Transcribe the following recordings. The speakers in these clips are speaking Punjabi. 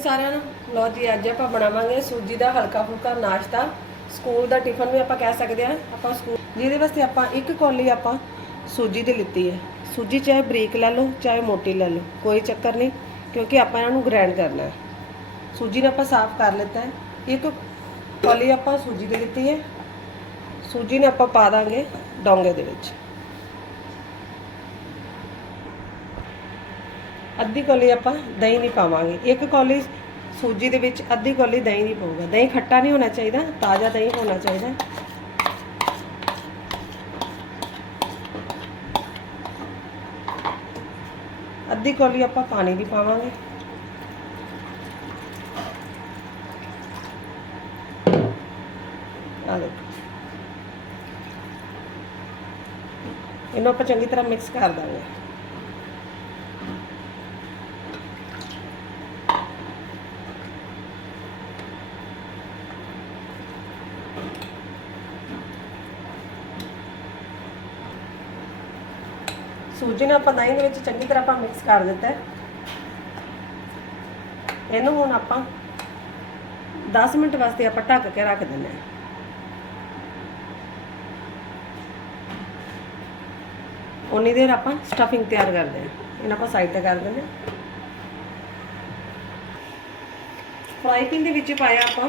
ਸਾਰਿਆਂ ਨੂੰ। ਲੋ ਜੀ, ਅੱਜ ਆਪਾਂ ਬਣਾਵਾਂਗੇ ਸੂਜੀ ਦਾ ਹਲਕਾ ਫੁਲਕਾ ਨਾਸ਼ਤਾ। ਸਕੂਲ ਦਾ ਟਿਫਨ ਵੀ ਆਪਾਂ ਕਹਿ ਸਕਦੇ ਆ ਆਪਾਂ ਸਕੂਲ ਜਿਹਦੇ ਵਾਸਤੇ ਆਪਾਂ ਇੱਕ ਕੌਲੀ ਆਪਾਂ ਸੂਜੀ ਦੀ ਲਿੱਤੀ ਹੈ। ਸੂਜੀ ਚਾਹੇ ਬਰੀਕ ਲੈ ਲਓ, ਚਾਹੇ ਮੋਟੀ ਲੈ ਲਓ, ਕੋਈ ਚੱਕਰ ਨਹੀਂ, ਕਿਉਂਕਿ ਆਪਾਂ ਇਹਨਾਂ ਨੂੰ ਗ੍ਰਾਈਂਡ ਕਰਨਾ ਹੈ। ਸੂਜੀ ਨੂੰ ਆਪਾਂ ਸਾਫ਼ ਕਰ ਲਿੱਤਾ ਹੈ। ਇੱਕ ਕੌਲੀ ਆਪਾਂ ਸੂਜੀ ਦੀ ਲਿੱਤੀ ਹੈ। ਸੂਜੀ ਨੇ ਆਪਾਂ ਪਾ ਦਾਂਗੇ ਡੋਂਗੇ ਦੇ ਵਿੱਚ। ਅੱਧੀ ਕੌਲੀ ਆਪਾਂ ਦਹੀਂ ਨਹੀਂ ਪਾਵਾਂਗੇ। ਇੱਕ ਕੌਲੀ ਸੂਜੀ ਦੇ ਵਿੱਚ ਅੱਧੀ ਕੌਲੀ ਦਹੀਂ ਨਹੀਂ ਪਾਊਗਾ। ਦਹੀਂ ਖੱਟਾ ਨਹੀਂ ਹੋਣਾ ਚਾਹੀਦਾ, ਤਾਜ਼ਾ ਦਹੀਂ ਹੋਣਾ ਚਾਹੀਦਾ। ਅੱਧੀ ਕੌਲੀ ਆਪਾਂ ਪਾਣੀ ਦੀ ਪਾਵਾਂਗੇ। ਆ ਦੇਖੋ। ਇਹਨੂੰ ਆਪਾਂ ਚੰਗੀ ਤਰ੍ਹਾਂ ਮਿਕਸ ਕਰ ਦਾਂਗੇ। ਸੂਜੀ ਨੂੰ ਆਪਾਂ ਦਹੀਂ ਦੇ ਵਿੱਚ ਚੰਗੀ ਤਰ੍ਹਾਂ ਆਪਾਂ ਮਿਕਸ ਕਰ ਦਿੱਤਾ ਇਹਨੂੰ ਹੁਣ ਆਪਾਂ 10 ਮਿੰਟ ਵਾਸਤੇ ਆਪਾਂ ਢੱਕ ਕੇ ਰੱਖ ਦਿੰਦੇ ਹਾਂ। ਉਨੀ ਦੇਰ ਆਪਾਂ ਸਟਫਿੰਗ ਤਿਆਰ ਕਰਦੇ ਹਾਂ। ਇਹਨਾਂ ਆਪਾਂ ਸਾਈਡ ਤੇ ਕਰ ਦਿੰਦੇ ਹਾਂ। ਫਰਾਈ ਪੈਨ ਦੇ ਵਿੱਚ ਪਾਇਆ ਆਪਾਂ।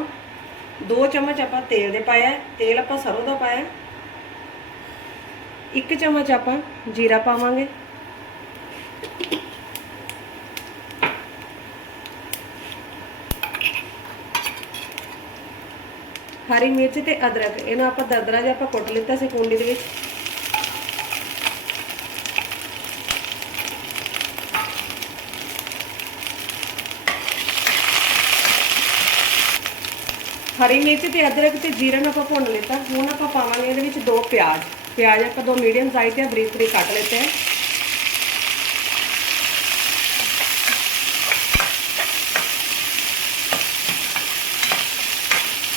2 ਚਮਚ ਆਪਾਂ ਤੇਲ ਦੇ ਪਾਇਆ ਤੇਲ ਆਪਾਂ ਸਰੋਂ ਦਾ ਪਾਇਆ ਇੱਕ ਚਮਚ ਆਪਾਂ ਜੀਰਾ ਪਾਵਾਂਗੇ। ਹਰੀ ਮਿਰਚ ਤੇ ਅਦਰਕ, ਇਹਨੂੰ ਆਪਾਂ ਦਰਦਰਾ ਜਿਹਾ ਆਪਾਂ ਕੁੱਟ ਲਿੱਤਾ ਸੀ ਕੁੰਡੀ ਦੇ ਵਿੱਚ। ਹਰੀ ਮਿਰਚ ਤੇ ਅਦਰਕ ਤੇ ਜੀਰਾ ਨੂੰ ਆਪਾਂ ਭੁੰਨ ਲਿੱਤਾ। ਹੁਣ ਆਪਾਂ ਪਾਵਾਂਗੇ ਇਹਦੇ ਵਿੱਚ ਦੋ ਪਿਆਜ਼। ਪਿਆਜ਼ ਆਪਾਂ ਦੋ ਮੀਡੀਅਮ ਸਾਈਜ਼ ਤੇ ਬਰੀਕ ਬਰੀਕ ਕੱਟ ਲਿੱਤੇ ਹੈ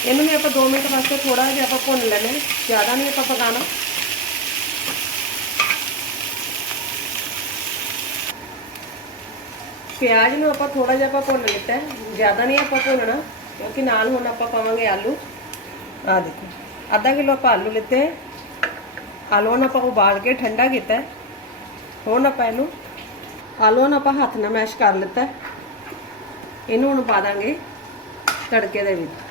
ਇਹਨੂੰ ਵੀ ਆਪਾਂ 2 ਮਿੰਟ ਵਾਸਤੇ ਥੋੜਾ ਜਿਹਾ ਆਪਾਂ ਭੁੰਨ ਲੈਣਾ ਹੈ। ਜ਼ਿਆਦਾ ਨਹੀਂ ਆਪਾਂ ਪਕਾਉਣਾ। ਪਿਆਜ਼ ਨੂੰ ਆਪਾਂ ਥੋੜਾ ਜਿਹਾ ਆਪਾਂ ਭੁੰਨ ਲਿੱਤਾ ਜ਼ਿਆਦਾ ਨਹੀਂ ਆਪਾਂ ਭੁੰਨਣਾ, ਕਿਉਂਕਿ ਨਾਲ ਹੁਣ ਆਪਾਂ ਪਾਵਾਂਗੇ ਆਲੂ। ਆ ਦੇਖੋ, ਅੱਧਾ ਕਿਲੋ ਆਪਾਂ ਆਲੂ ਲਿੱਤੇ ਆਲੂ ਆਲੂਆਂ ਨੂੰ ਆਪਾਂ ਉਬਾਲ ਕੇ ਠੰਡਾ ਕੀਤਾ ਹੁਣ ਆਪਾਂ ਇਹਨੂੰ ਆਲੂ ਨੂੰ ਆਪਾਂ ਹੱਥ ਨਾਲ ਮੈਸ਼ ਕਰ ਲਿੱਤਾ ਇਹਨੂੰ ਹੁਣ ਪਾ ਦਾਂਗੇ ਤੜਕੇ ਦੇ ਵਿੱਚ।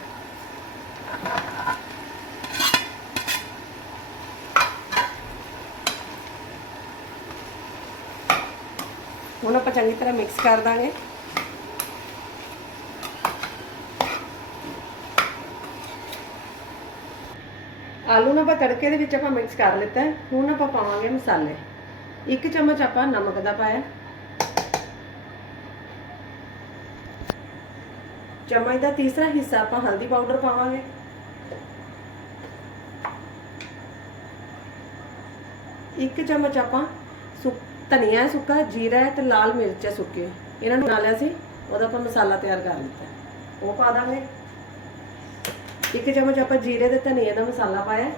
ਹੁਣ ਆਪਾਂ ਚੰਗੀ ਤਰ੍ਹਾਂ ਮਿਕਸ ਕਰ ਦਾਂਗੇ। ਆਲੂ ਨੂੰ ਆਪਾਂ ਤੜਕੇ ਦੇ ਵਿੱਚ ਆਪਾਂ ਮਿਕਸ ਕਰ ਲਿੱਤਾ ਹੁਣ ਆਪਾਂ ਪਾਵਾਂਗੇ ਮਸਾਲੇ। ਇੱਕ ਚਮਚ ਆਪਾਂ ਨਮਕ ਦਾ ਪਾਇਆ। ਚਮਚ ਦਾ ਤੀਸਰਾ ਹਿੱਸਾ ਆਪਾਂ ਹਲਦੀ ਪਾਊਡਰ ਪਾਵਾਂਗੇ। ਇੱਕ ਚਮਚ ਆਪਾਂ ਧਨੀਆ ਹੈ ਸੁੱਕਾ, ਜੀਰਾ ਹੈ ਤੇ ਲਾਲ ਮਿਰਚ ਹੈ ਸੁੱਕੇ। ਇਹਨਾਂ ਨੂੰ ਬਣਾ ਲਿਆ ਸੀ, ਉਹਦਾ ਆਪਾਂ ਮਸਾਲਾ ਤਿਆਰ ਕਰ ਲਿੱਤਾ। ਉਹ ਪਾ ਦਾਂਗੇ। ਇੱਕ ਚਮਚ ਆਪਾਂ ਜੀਰੇ ਤੇ ਧਨੀਏ ਦਾ ਮਸਾਲਾ ਪਾਇਆ।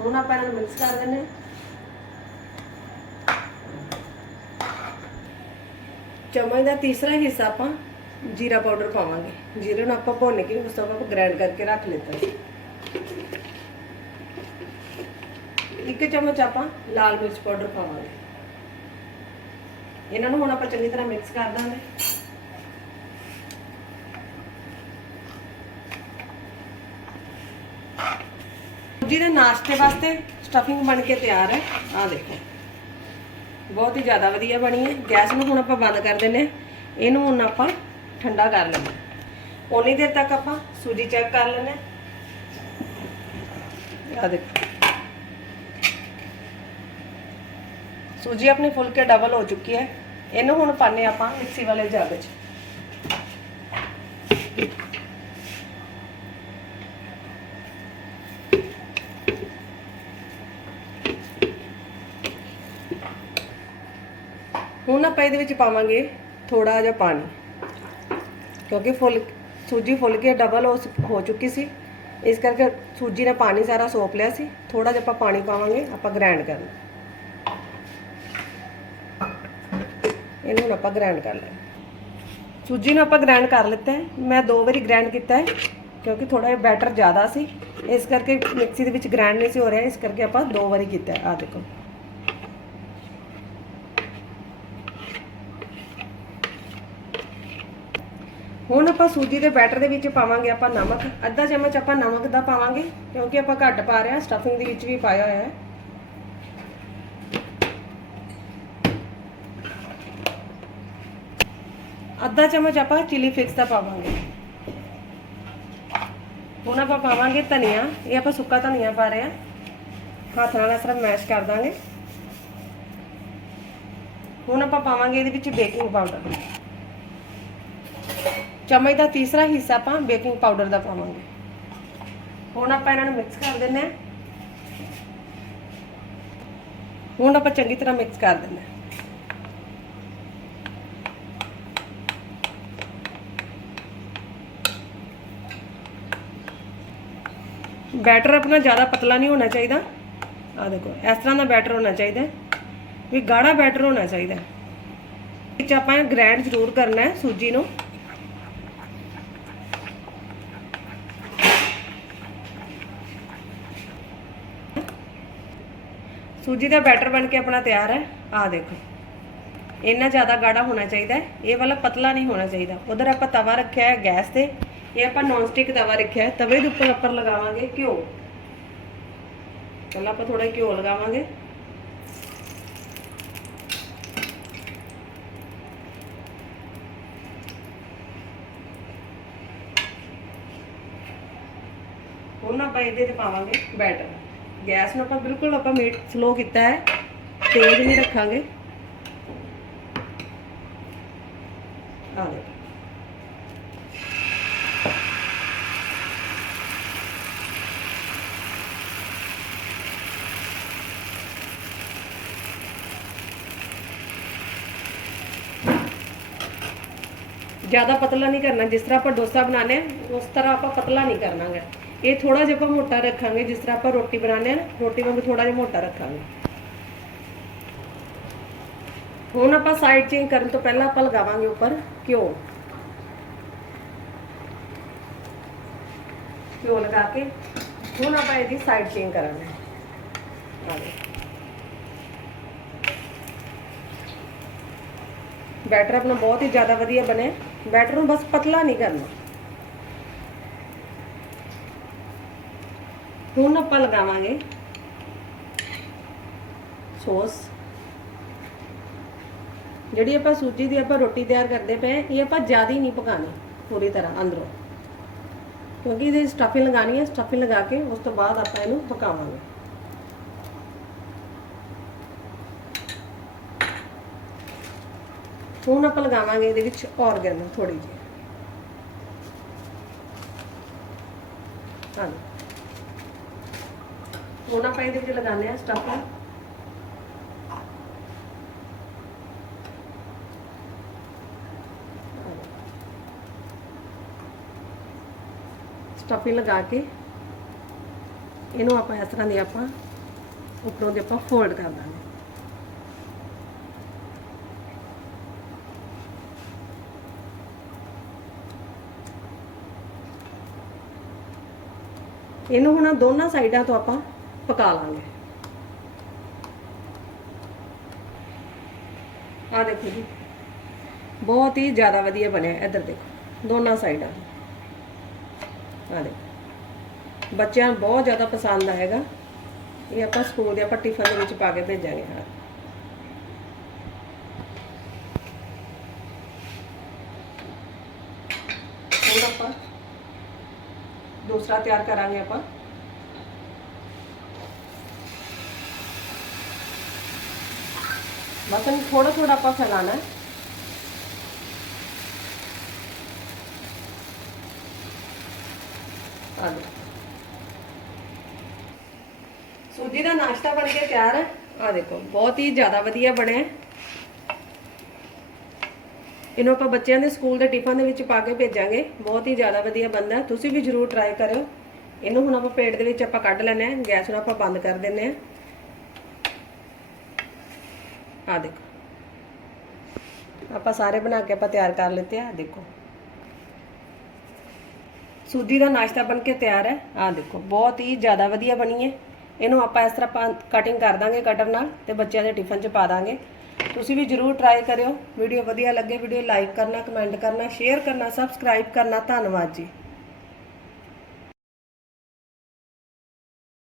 ਹੁਣ ਆਪਾਂ ਇਹਨਾਂ ਨੂੰ ਮਿਕਸ ਕਰ ਦਿੰਦੇ ਹਾਂ। ਚਮਚ ਦਾ ਤੀਸਰਾ ਹਿੱਸਾ ਆਪਾਂ ਜੀਰਾ ਪਾਊਡਰ ਪਾਵਾਂਗੇ। ਜੀਰੇ ਨੂੰ ਆਪਾਂ ਭੁੰਨ ਕੇ ਉਸ ਤੋਂ ਬਾਅਦ ਆਪਾਂ ਗ੍ਰਾਈਂਡ ਕਰਕੇ ਰੱਖ ਲਿੱਤਾ ਸੀ। ਇੱਕ ਚਮਚ ਆਪਾਂ ਲਾਲ ਮਿਰਚ ਪਾਊਡਰ ਪਾਵਾਂਗੇ। ਇਹਨਾਂ ਨੂੰ ਹੁਣ ਆਪਾਂ ਚੰਗੀ ਤਰ੍ਹਾਂ ਮਿਕਸ ਕਰ ਦਾਂਗੇ। ਸੂਜੀ ਦੇ ਨਾਸ਼ਤੇ ਵਾਸਤੇ ਸਟਫਿੰਗ ਬਣ ਕੇ ਤਿਆਰ ਹੈ। ਆਹ ਦੇਖੋ। ਬਹੁਤ ਹੀ ਜ਼ਿਆਦਾ ਵਧੀਆ ਬਣੀ ਹੈ। ਗੈਸ ਨੂੰ ਹੁਣ ਆਪਾਂ ਬੰਦ ਕਰ ਦਿੰਨੇ ਹਾਂ। ਇਹਨੂੰ ਹੁਣ ਆਪਾਂ ਠੰਡਾ ਕਰ ਲੈਣਾ ਉਨੀ ਦੇਰ ਤੱਕ ਆਪਾਂ ਸੂਜੀ ਚੈੱਕ ਕਰ ਲੈਣਾ ਆਹ ਦੇਖੋ। ਸੂਜੀ ਆਪਣੀ ਫੁੱਲ ਕੇ ਡਬਲ ਹੋ ਚੁੱਕੀ ਹੈ। ਇਹਨੂੰ ਹੁਣ ਪਾਣੇ ਆਪਾਂ ਮਿਕਸੀ ਵਾਲੇ ਜੱਗ 'ਚ। ਹੁਣ ਆਪਾਂ ਇਹਦੇ ਵਿੱਚ ਪਾਵਾਂਗੇ ਥੋੜਾ ਜਿਹਾ ਪਾਣੀ। ਕਿਉਂਕਿ ਫੁੱਲ ਸੂਜੀ ਫੁੱਲ ਕੇ ਡਬਲ ਹੋ ਹੋ ਚੁੱਕੀ ਸੀ। ਇਸ ਕਰਕੇ ਸੂਜੀ ਨੇ ਪਾਣੀ ਸਾਰਾ ਸੋਪ ਲਿਆ ਸੀ। ਥੋੜਾ ਜਿਹਾ ਆਪਾਂ ਪਾਣੀ ਪਾਵਾਂਗੇ, ਆਪਾਂ ਗ੍ਰਾਈਂਡ ਕਰਨਾ ਇਹਨੂੰ ਹੁਣ ਆਪਾਂ ਗ੍ਰਾਈਂਡ ਕਰ ਲੈਣਾ ਸੂਜੀ ਨੂੰ ਆਪਾਂ ਗ੍ਰਾਈਂਡ ਕਰ ਲਿੱਤਾ ਹੈ। ਮੈਂ ਦੋ ਵਾਰੀ ਗ੍ਰਾਈਂਡ ਕੀਤਾ ਹੈ, ਕਿਉਂਕਿ ਥੋੜਾ ਜਿਹਾ ਬੈਟਰ ਜ਼ਿਆਦਾ ਸੀ। ਇਸ ਕਰਕੇ ਮਿਕਸੀ ਦੇ ਵਿੱਚ ਗ੍ਰਾਈਂਡ ਨਹੀਂ ਸੀ ਹੋ ਰਿਹਾ, ਇਸ ਕਰਕੇ ਆਪਾਂ ਦੋ ਵਾਰੀ ਕੀਤਾ ਆ ਦੇਖੋ। ਹੁਣ ਆਪਾਂ ਸੂਜੀ ਦੇ ਬੈਟਰ ਦੇ ਵਿੱਚ ਪਾਵਾਂਗੇ ਆਪਾਂ ਨਮਕ। ਅੱਧਾ ਚਮਚ ਆਪਾਂ ਨਮਕ ਦਾ ਪਾਵਾਂਗੇ, ਕਿਉਂਕਿ ਆਪਾਂ ਘੱਟ ਪਾ ਰਹੇ ਹਾਂ। ਸਟਫਿੰਗ ਦੇ ਵਿੱਚ ਵੀ ਪਾਇਆ ਹੋਇਆ ਹੈ। ਅੱਧਾ ਚਮਚ ਆਪਾਂ ਚਿਲੀ ਫਿਕਸ ਦਾ ਪਾਵਾਂਗੇ। ਹੁਣ ਆਪਾਂ ਪਾਵਾਂਗੇ ਧਨੀਆ, ਇਹ ਆਪਾਂ ਸੁੱਕਾ ਧਨੀਆ ਪਾ ਰਹੇ ਹਾਂ। ਹੱਥ ਨਾਲ ਇਸ ਤਰ੍ਹਾਂ ਮੈਸ਼ ਕਰ ਦਾਂਗੇ। ਹੁਣ ਆਪਾਂ ਪਾਵਾਂਗੇ ਇਹਦੇ ਵਿੱਚ ਬੇਕਿੰਗ ਪਾਊਡਰ ਚਮਚ ਦਾ ਤੀਸਰਾ ਹਿੱਸਾ ਆਪਾਂ ਬੇਕਿੰਗ ਪਾਊਡਰ ਦਾ ਪਾਵਾਂਗੇ। ਹੁਣ ਆਪਾਂ ਇਹਨਾਂ ਨੂੰ ਮਿਕਸ ਕਰ ਦਿੰਨੇ ਆ ਹੁਣ ਆਪਾਂ ਚੰਗੀ ਤਰ੍ਹਾਂ ਮਿਕਸ ਕਰ ਦਿੰਨੇ ਆ ਬੈਟਰ ਆਪਣਾ ਜ਼ਿਆਦਾ ਪਤਲਾ ਨਹੀਂ ਹੋਣਾ ਚਾਹੀਦਾ। ਆ ਦੇਖੋ, ਇਸ ਤਰ੍ਹਾਂ ਦਾ ਬੈਟਰ ਹੋਣਾ ਚਾਹੀਦਾ ਵੀ ਗਾੜਾ ਬੈਟਰ ਹੋਣਾ ਚਾਹੀਦਾ ਹੈ। ਵਿੱਚ ਆਪਾਂ ਗ੍ਰੈਂਡ ਜ਼ਰੂਰ ਕਰਨਾ ਹੈ ਸੂਜੀ ਨੂੰ। ਸੂਜੀ ਦਾ ਬੈਟਰ ਬਣ ਕੇ ਆਪਣਾ ਤਿਆਰ ਹੈ। ਆ ਦੇਖੋ, ਇੰਨਾ ਜ਼ਿਆਦਾ ਗਾੜਾ ਹੋਣਾ ਚਾਹੀਦਾ ਇਹ ਵਾਲਾ ਪਤਲਾ ਨਹੀਂ ਹੋਣਾ ਚਾਹੀਦਾ। ਉਧਰ ਆਪਾਂ ਤਵਾ ਰੱਖਿਆ ਹੈ ਗੈਸ ਤੇ। ਇਹ ਆਪਾਂ ਨੌਨ ਸਟਿਕ ਤਵਾ ਰੱਖਿਆ ਹੈ ਤਵੇ ਦੇ ਉੱਪਰ ਉੱਪਰ ਲਗਾਵਾਂਗੇ ਘਿਓ ਪਹਿਲਾਂ ਆਪਾਂ ਥੋੜਾ ਘਿਓ ਲਗਾਵਾਂਗੇ ਹੁਣ ਆਪਾਂ ਇਹਦੇ ਤੇ ਪਾਵਾਂਗੇ ਬੈਟਰ। ਗੈਸ ਨੂੰ ਆਪਾਂ ਬਿਲਕੁਲ ਆਪਾਂ ਮੀਟ ਸਲੋ ਕੀਤਾ ਹੈ। ਤੇਜ਼ ਨਹੀਂ ਰੱਖਾਂਗੇ। ਜ਼ਿਆਦਾ ਪਤਲਾ ਨਹੀਂ ਕਰਨਾ ਜਿਸ ਤਰ੍ਹਾਂ ਆਪਾਂ ਡੋਸਾ ਬਣਾਉਂਦੇ ਹਾਂ ਉਸ ਤਰ੍ਹਾਂ ਆਪਾਂ ਪਤਲਾ ਨਹੀਂ ਕਰਨਾਗਾ ਇਹ ਥੋੜਾ ਜਿਹਾ ਆਪਾਂ ਮੋਟਾ ਰੱਖਾਂਗੇ ਜਿਸ ਤਰ੍ਹਾਂ ਆਪਾਂ ਰੋਟੀ ਬਣਾਉਂਦੇ ਹਾਂ ਨਾ ਰੋਟੀ ਵਾਂਗੂ ਥੋੜਾ ਜਿਹਾ ਮੋਟਾ ਰੱਖਾਂਗੇ ਹੁਣ ਆਪਾਂ ਸਾਈਡ ਚੇਂਜ ਕਰਨ ਤੋਂ ਪਹਿਲਾਂ ਆਪਾਂ ਲਗਾਵਾਂਗੇ ਉੱਪਰ ਘਿਓ ਘਿਓ ਲਗਾ ਕੇ ਹੁਣ ਆਪਾਂ ਇਹਦੀ ਸਾਈਡ ਚੇਂਜ ਕਰਾਂਗੇ ਆ ਲਓ ਬੈਟਰ ਆਪਣਾ ਬਹੁਤ ਹੀ ਜ਼ਿਆਦਾ ਵਧੀਆ ਬਣਿਆ ਬੈਟਰ ਨੂੰ ਬਸ ਪਤਲਾ ਨਹੀਂ ਕਰਨਾ। ਹੁਣ ਆਪਾਂ ਲਗਾਵਾਂਗੇ ਸੌਸ। ਜਿਹੜੀ ਆਪਾਂ ਸੂਜੀ ਦੀ ਆਪਾਂ ਰੋਟੀ ਤਿਆਰ ਕਰਦੇ ਪਏ ਇਹ ਆਪਾਂ ਜ਼ਿਆਦਾ ਹੀ ਨਹੀਂ ਪਕਾਣੀ ਪੂਰੀ ਤਰ੍ਹਾਂ ਅੰਦਰੋਂ। ਕਿਉਂਕਿ ਇਹਦੇ ਸਟਫਿੰਗ ਲਗਾਣੀ ਹੈ ਸਟਫਿੰਗ ਲਗਾ ਕੇ ਉਸ ਤੋਂ ਬਾਅਦ ਆਪਾਂ ਇਹਨੂੰ ਪਕਾਵਾਂਗੇ। ਹੁਣ ਆਪਾਂ ਲਗਾਵਾਂਗੇ ਇਹਦੇ ਵਿੱਚ ਔਰਗੈਨੋ ਥੋੜੀ ਜਿਹੀ। ਹਾਂ ਹੁਣ ਆਪਾਂ ਇਹਦੇ ਵਿੱਚ ਲਗਾਉਂਦੇ ਆ ਸਟਫਿੰਗ ਸਟਫਿੰਗ ਲਗਾ ਕੇ ਇਹਨੂੰ ਆਪਾਂ ਇਸ ਤਰ੍ਹਾਂ ਦੇ ਆਪਾਂ ਉੱਪਰੋਂ ਦੇ ਆਪਾਂ ਫੋਲਡ ਕਰ ਦਾਂਗੇ। ਇਹਨੂੰ ਹੁਣ ਦੋਨਾਂ ਸਾਈਡਾਂ ਤੋਂ ਆਪਾਂ ਪਕਾ ਲਾਂਗੇ। ਆ ਦੇਖੋ ਜੀ। ਬਹੁਤ ਹੀ ਜ਼ਿਆਦਾ ਵਧੀਆ ਬਣਿਆ ਇੱਧਰ ਦੇਖੋ, ਦੋਨਾਂ ਸਾਈਡਾਂ ਆ ਦੇਖੋ। ਬੱਚਿਆਂ ਨੂੰ ਬਹੁਤ ਜ਼ਿਆਦਾ ਪਸੰਦ ਆਏਗਾ। ਇਹ ਆਪਾਂ ਸਕੂਲ ਦੇ ਆਪਾਂ ਟਿਫਨ ਦੇ ਵਿੱਚ ਪਾ ਕੇ ਭੇਜਾਂਗੇ ਹਾਂ ਹੁਣ ਆਪਾਂ ਦੂਸਰਾ ਤਿਆਰ ਕਰਾਂਗੇ ਆਪਾਂ ਬਸ ਇਹਨੂੰ ਥੋੜਾ ਥੋੜਾ ਆਪਾਂ ਫੈਲਾਣਾ ਹੈ ਆ ਲਓ ਸੂਜੀ ਦਾ ਨਾਸ਼ਤਾ ਬਣ ਕੇ ਤਿਆਰ ਹੈ ਆ ਦੇਖੋ ਬਹੁਤ ਹੀ ਜ਼ਿਆਦਾ ਵਧੀਆ ਬਣਿਆ ਹੈ। ਇਹਨੂੰ ਆਪਾਂ ਬੱਚਿਆਂ ਦੇ ਸਕੂਲ ਦੇ ਟਿਫਨ ਦੇ ਵਿੱਚ ਪਾ ਕੇ ਭੇਜਾਂਗੇ। ਬਹੁਤ ਹੀ ਜ਼ਿਆਦਾ ਵਧੀਆ ਬੰਦਾ ਤੁਸੀਂ ਵੀ ਜ਼ਰੂਰ ਟਰਾਈ ਕਰਿਓ। ਇਹਨੂੰ ਹੁਣ ਆਪਾਂ ਪੇਟ ਦੇ ਵਿੱਚ ਆਪਾਂ ਕੱਢ ਲੈਣਾ ਹੈ। ਗੈਸ ਨੂੰ ਆਪਾਂ ਬੰਦ ਕਰ ਦਿੰਨੇ ਆ ਆ ਦੇਖੋ। ਆਪਾਂ ਸਾਰੇ ਬਣਾ ਕੇ ਆਪਾਂ ਤਿਆਰ ਕਰ ਲਿੱਤੇ ਆ। ਦੇਖੋ। ਸੂਜੀ ਦਾ ਨਾਸ਼ਤਾ ਬਣ ਕੇ ਤਿਆਰ ਹੈ। ਆ ਦੇਖੋ। ਬਹੁਤ ਹੀ ਜ਼ਿਆਦਾ ਵਧੀਆ ਬਣੀ ਹੈ। ਇਹਨੂੰ ਆਪਾਂ ਇਸ ਤਰ੍ਹਾਂ ਕਟਿੰਗ ਕਰ ਦਾਂਗੇ ਕਟਰ ਨਾਲ ਤੇ ਬੱਚਿਆਂ ਦੇ ਟਿਫਨ 'ਚ ਪਾ ਦਾਂਗੇ। ਤੁਸੀਂ ਵੀ ਜਰੂਰ ਟਰਾਈ ਕਰਿਓ। ਵੀਡੀਓ ਵਧੀਆ ਲੱਗੇ, ਵੀਡੀਓ ਲਾਈਕ ਕਰਨਾ ਕਮੈਂਟ ਕਰਨਾ ਸ਼ੇਅਰ ਕਰਨਾ ਸਬਸਕ੍ਰਾਈਬ ਕਰਨਾ। ਧੰਨਵਾਦ ਜੀ।